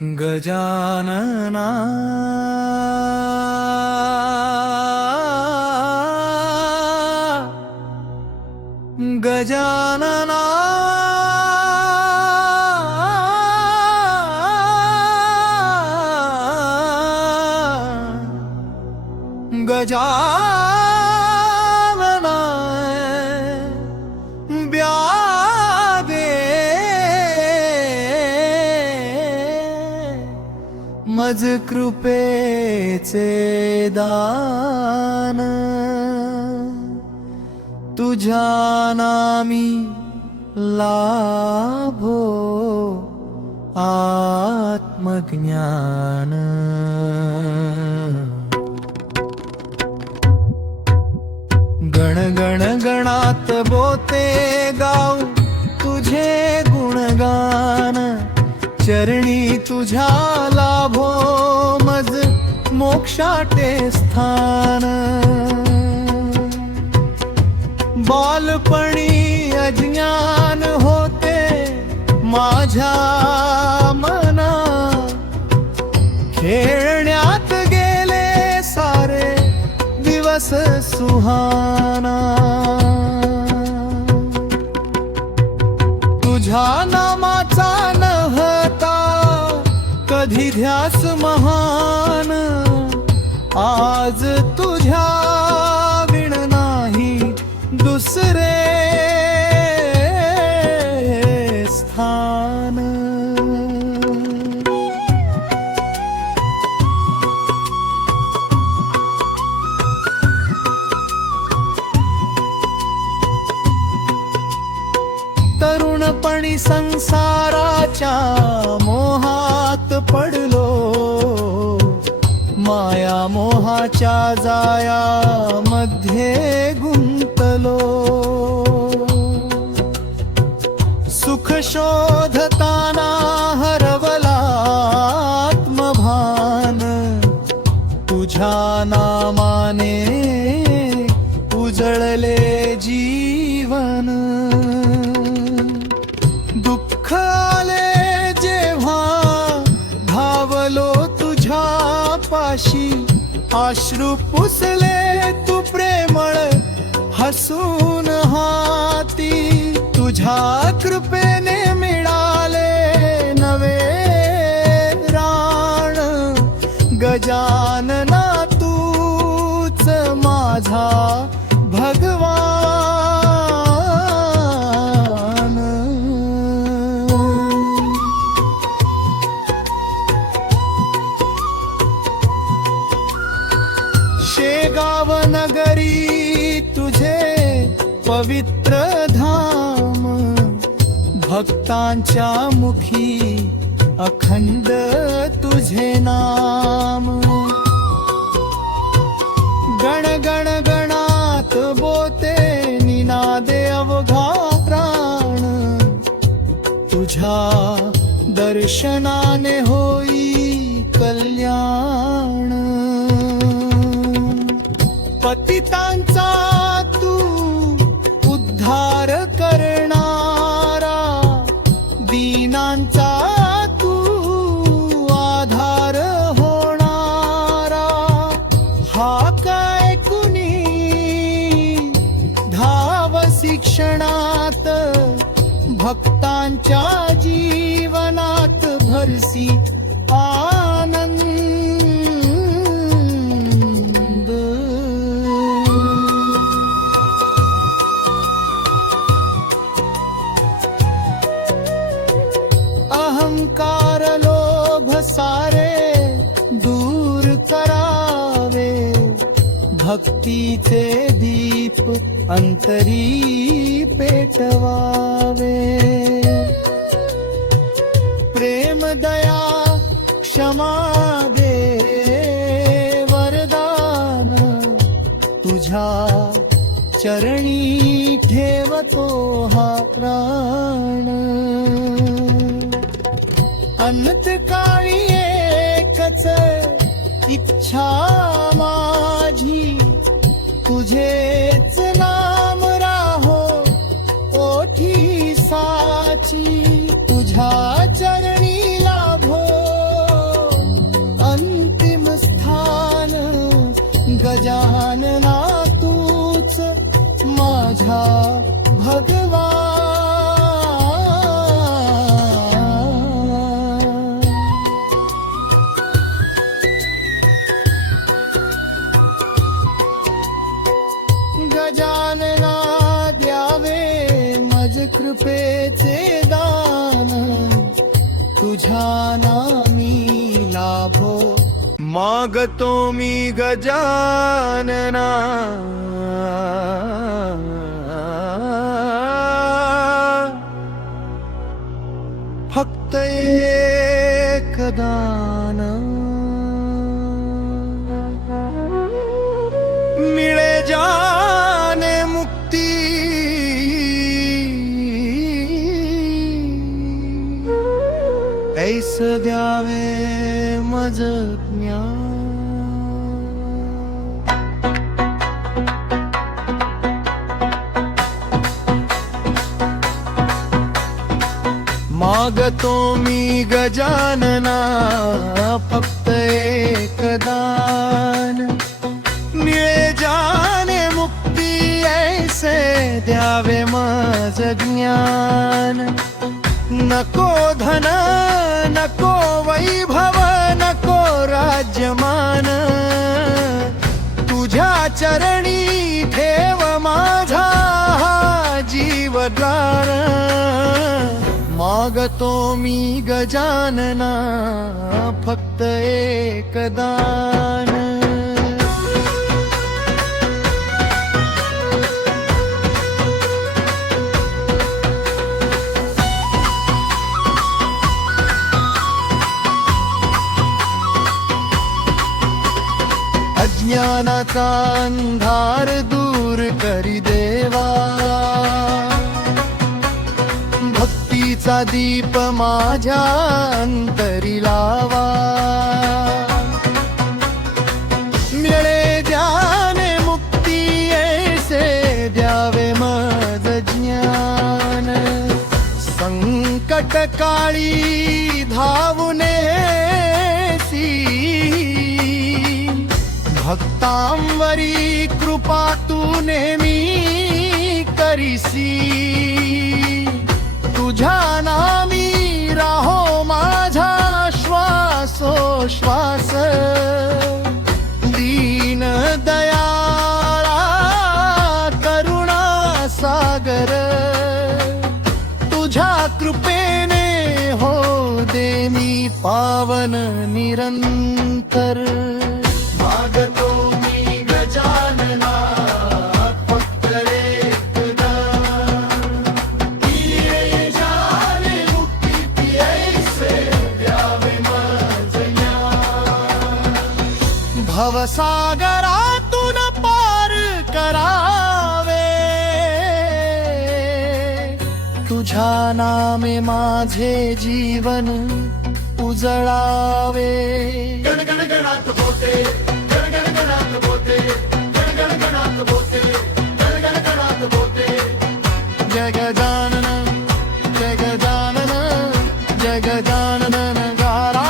गजानना गजानना गजानना ब्यादे मज कृपेचे दान तुझ्या नामी लाभो आत्मज्ञान। गण गण गणात बोते गाऊ तुझे गुणगान चरणी तुझ्या लाभो मज मोक्षाटे स्थान। बालपणी अज्ञान होते माझ्या मना खेळण्यात गेले सारे दिवस सुहाना। तुझ्या नामाचा नव्हता कधी ध्यास महान आज तुझ्या विण नाही दुसरे स्थान। तरुणपणी संसाराच्या मोहात पडलो माया मोहाच्या जाया मध्ये गुंतलो। सुख शोधताना हरवला आत्मभान तुझ्या नामाने उजळले जीवन। दुःख आले जेव्हा धावलो तुझ्या पाशी अश्रू पुसले तू प्रेमळ हसून हाती। तुझ्या कृपेने मिळाले नवे राण गजानना तूच माझा भगवान। शेगाव नगरी तुझे पवित्र धाम भक्तांच्या मुखी अखंड तुझे नाम। गण गण गणात बोते निनादे अवघा प्राण तुझ्या दर्शनाने होई कल्याण। पतितांचा तू उद्धार करणारा दीनांचा तू आधार होणारा। हा काय कुणी धाव शिक्षणात भक्तांच्या जीवनात भरसी आनंद। अहंकार लोभ सारे दूर करावे भक्तीचे दीप अंतरी पेटवावे। प्रेम दया क्षमा दे वरदान तुझ्या चरणी ठेवतो हा प्राण। अंतकाळी एकच इच्छा माझी तुझेच नाम राहो ओठी साची तुझ्या चरणी लाभो गजानना तूच माझा भगवा गजानना द्यावे मज कृपेचे दान तुझ्या नामी लाभो मागतो मी गजानना फक्त एक दान मिळे जाने मुक्ती ऐस द्यावे मज ज्ञान मागतो मी गजानना फक्त एक दान मिळे जाने मुक्ती ऐसे द्यावे मज ज्ञान नको धन नको वैभव नको राज्यमान तुझ्या चरणी ठेव माझा हा जीवद्वार मागतो मी गजानना फक्त एक दान अज्ञानाचा अंधार दूर करी देवा भक्तीचा दीप माझ्या अंतरी लावा मिळे ज्ञाने मुक्ती ऐसे द्यावे मज ज्ञान संकट काळी धावूने भक्तांवरी कृपा तू नेहमी करीसी तुझ्या नामी राहो माझा श्वासोश्वास दीन दयाळा करुणा सागर तुझ्या कृपेने हो दे मी पावन निरंतर मागतो मी गजानना फक्त एक दान मिळे जाने मुक्ती ऐसे द्यावे मज ज्ञान भवसागरातून पार करावे तुझ्या नामे माझे जीवन उजळावे गणगणात होते गणगणात होते गणगणात होते गणगणात होते जय गजानन जय गजानन जय गजानन गाराज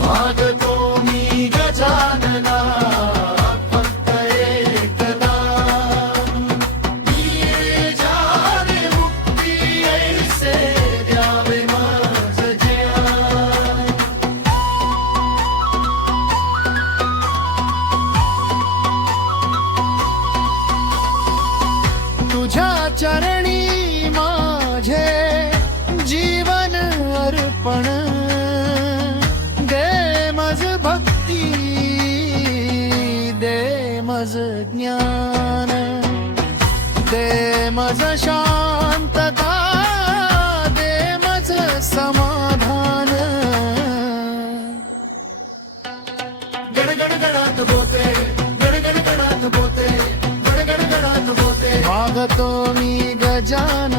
मागतो मी गजानना फक्त एक दान मिळे जाने मुक्ती ऐसे द्यावे मज ज्ञान तुझ्या चरणी माझे जीवन अर्पण दे मज भक्ती दे मज ज्ञान दे मज शांतता दे मज समाधान गणगणात बोते गणगणात बोते गणगणात बोते मागतो मी गजानन